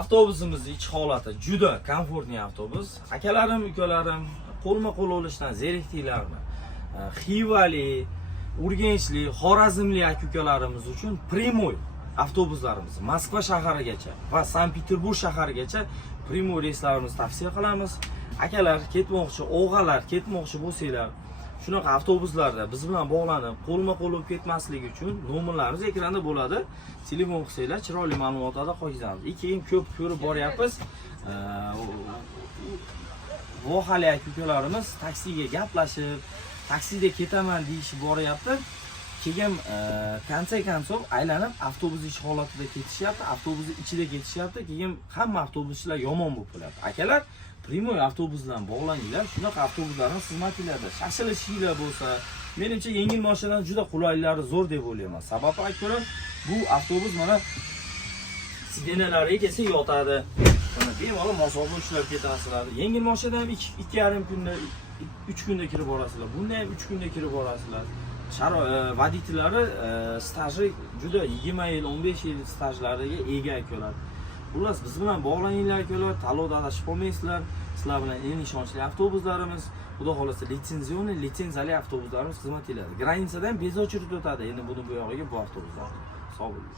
Avtobusimizning ichki holati juda komfortli avtobus. Akalarim, ukalarim, qo'lma-qo'l olishdan zerikdinglarmi? Xivali, Urganchli, Xorazmli aka-ukalarimiz uchun Primoy avtobuslarimiz Moskva shaharigacha va Sankt-Peterburg shaharigacha Primoy reyslarimizni tavsiya qilamiz. Akalar ketmoqchi, o'g'alar ketmoqchi bo'lsanglar, shunaqa avtobuslarda biz bilan bog'lanib, qo'lma-qo'l bo'lib ketmasligi uchun nomerlarimiz ekranda bo'ladi. Telefon qilsanglar, chiroyli ma'lumotlarni qo'yamiz. Keyin ko'p ko'rib boryapmiz. Vohali aka-ukalarimiz taksiga gaplashib, taksida ketaman deyishib boryapti. Keyin konse-konsov aylanib avtobus ichki holatida ketishyapti, avtobus ichida ketishyapti. Keyin hamma avtobuschilar yomon bo'lib qolyapti. Akalar, Primoy avtobus bilan bog'laninglar. Shunaqa avtobuslarning xizmatlarida shashilishinglar bo'lsa, menimcha yengil mashinadan juda qulayliklari zo'r deb o'ylayman. Sababi ko'ra bu avtobus mana sidenalariga kelsa yotadi. Mana bemalol masofa ushlab ketasizlar. Yengil mashinadan ham 2,5 kunda, 3 kunda kirib borasizlar. Bunda ham 3 kunda kirib borasizlar. Voditillari staji juda 20 yil, 15 yil stajlariga ega akalar. Xullas, biz bilan bog'laninglar akalar, tanlovda adashib qolmaysizlar. Sizlar bilan eng ishonchli avtobuslarimiz, xudo xolasa litsenziyali avtobuslarimiz xizmat qiladi. Granitsadan bez ochirib o'tadi. Endi buni bu yog'iga bu avtobuslar. Sog' bo'ling.